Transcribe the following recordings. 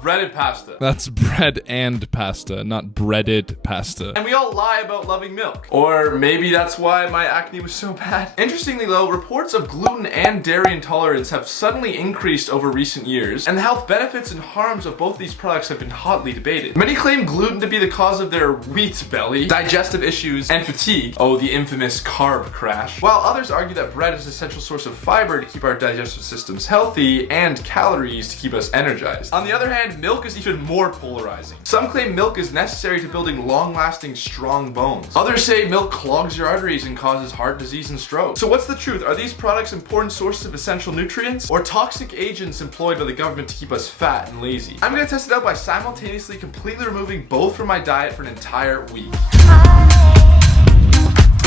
breaded pasta. That's bread and pasta, not breaded pasta. And we all lie about loving milk. Or maybe that's why my acne was so bad. Interestingly though, reports of gluten and dairy intolerance have suddenly increased over recent years, and the health benefits and harms of both these products have been hotly debated. Many claim gluten to be the cause of their wheat belly, digestive issues, and fatigue. Oh, the infamous carb crash. While others argue that bread is an essential source of fiber to keep our digestive systems healthy and calories to keep us energized. On the other hand, milk is even more polarizing. Some claim milk is necessary to building long-lasting, strong bones. Others say milk clogs your arteries and causes heart disease and stroke. So what's the truth? Are these products important sources of essential nutrients, or toxic agents employed by the government to keep us fat and lazy? I'm gonna test it out by simultaneously completely removing both from my diet for an entire week.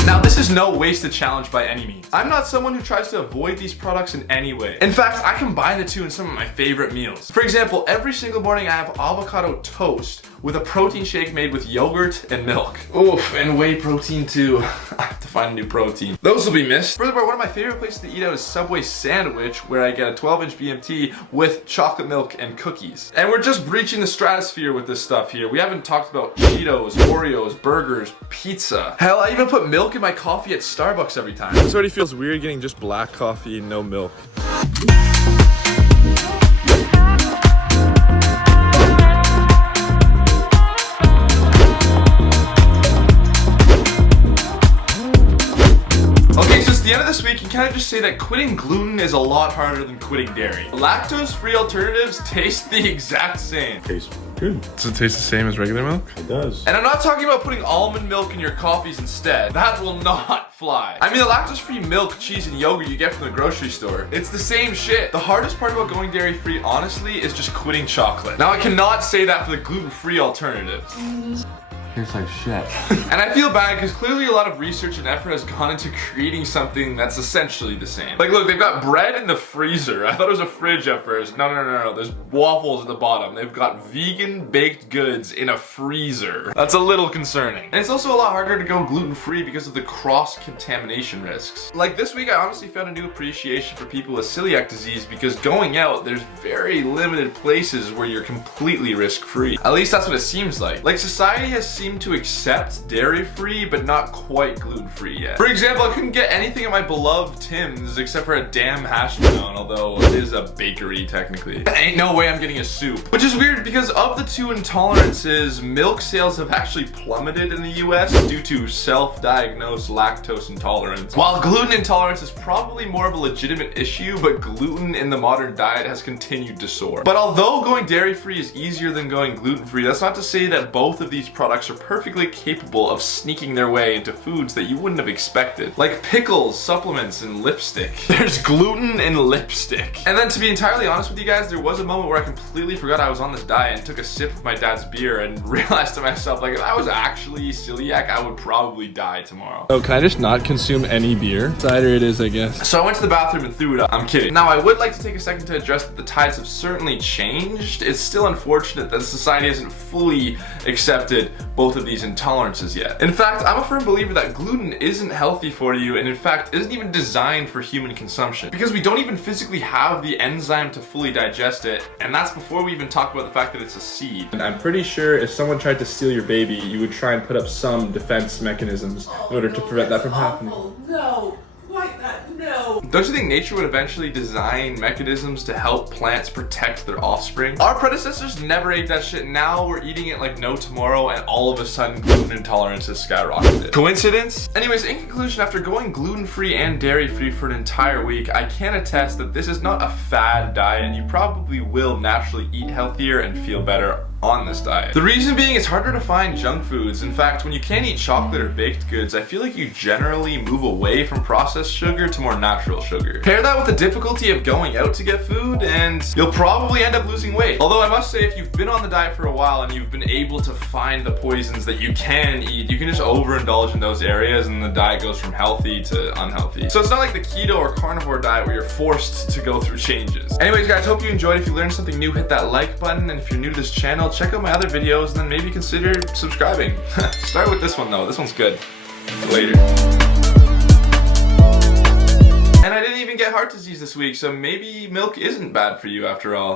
Now, this is no wasted challenge by any means. I'm not someone who tries to avoid these products in any way. In fact, I combine the two in some of my favorite meals. For example, every single morning I have avocado toast with a protein shake made with yogurt and milk. Oof, and whey protein too. I have to find a new protein. Those will be missed. Furthermore, one of my favorite places to eat out is Subway Sandwich, where I get a 12-inch BMT with chocolate milk and cookies. And we're just breaching the stratosphere with this stuff here. We haven't talked about Cheetos, Oreos, burgers, pizza. Hell, I even put milk in my coffee at Starbucks every time. This already feels weird getting just black coffee and no milk. At the end of this week, you kind of just say that quitting gluten is a lot harder than quitting dairy. Lactose-free alternatives taste the exact same. Tastes good. Does it taste the same as regular milk? It does. And I'm not talking about putting almond milk in your coffees instead. That will not fly. I mean, the lactose-free milk, cheese, and yogurt you get from the grocery store, it's the same shit. The hardest part about going dairy-free, honestly, is just quitting chocolate. Now, I cannot say that for the gluten-free alternatives. Tastes like shit. And I feel bad because clearly a lot of research and effort has gone into creating something that's essentially the same. Like, look, they've got bread in the freezer. I thought it was a fridge at first. No. There's waffles at the bottom. They've got vegan baked goods in a freezer. That's a little concerning. And it's also a lot harder to go gluten-free because of the cross-contamination risks. Like this week, I honestly found a new appreciation for people with celiac disease because going out, there's very limited places where you're completely risk-free. At least that's what it seems like. Like, society has seemed to accept dairy-free, but not quite gluten-free yet. For example, I couldn't get anything at my beloved Tim's except for a damn hash brown, although it is a bakery technically. Ain't no way I'm getting a soup. Which is weird because of the two intolerances, milk sales have actually plummeted in the US due to self-diagnosed lactose intolerance. While gluten intolerance is probably more of a legitimate issue, but gluten in the modern diet has continued to soar. But although going dairy-free is easier than going gluten-free, that's not to say that both of these products are perfectly capable of sneaking their way into foods that you wouldn't have expected. Like pickles, supplements, and lipstick. There's gluten in lipstick. And then to be entirely honest with you guys, there was a moment where I completely forgot I was on this diet and took a sip of my dad's beer and realized to myself, like, if I was actually celiac, I would probably die tomorrow. Oh, can I just not consume any beer? Cider it is, I guess. So I went to the bathroom and threw it up. I'm kidding. Now, I would like to take a second to address that the tides have certainly changed. It's still unfortunate that society hasn't fully accepted both of these intolerances yet. In fact, I'm a firm believer that gluten isn't healthy for you, and in fact isn't even designed for human consumption, because we don't even physically have the enzyme to fully digest it, and that's before we even talk about the fact that it's a seed. And I'm pretty sure if someone tried to steal your baby, you would try and put up some defense mechanisms in order to prevent that from happening. No, like that, no. Don't you think nature would eventually design mechanisms to help plants protect their offspring? Our predecessors never ate that shit. Now we're eating it like no tomorrow, and all of a sudden gluten intolerance has skyrocketed. Coincidence? Anyways, in conclusion, after going gluten-free and dairy-free for an entire week, I can attest that this is not a fad diet, and you probably will naturally eat healthier and feel better on this diet. The reason being, it's harder to find junk foods. In fact, when you can't eat chocolate or baked goods, I feel like you generally move away from processed sugar to more natural sugar. Pair that with the difficulty of going out to get food, and you'll probably end up losing weight. Although I must say, if you've been on the diet for a while and you've been able to find the poisons that you can eat, you can just overindulge in those areas and the diet goes from healthy to unhealthy. So it's not like the keto or carnivore diet where you're forced to go through changes. Anyways guys, hope you enjoyed. If you learned something new, hit that like button, and if you're new to this channel, check out my other videos and then maybe consider subscribing. Start with this one though, this one's good. Later. And I didn't even get heart disease this week, so maybe milk isn't bad for you after all.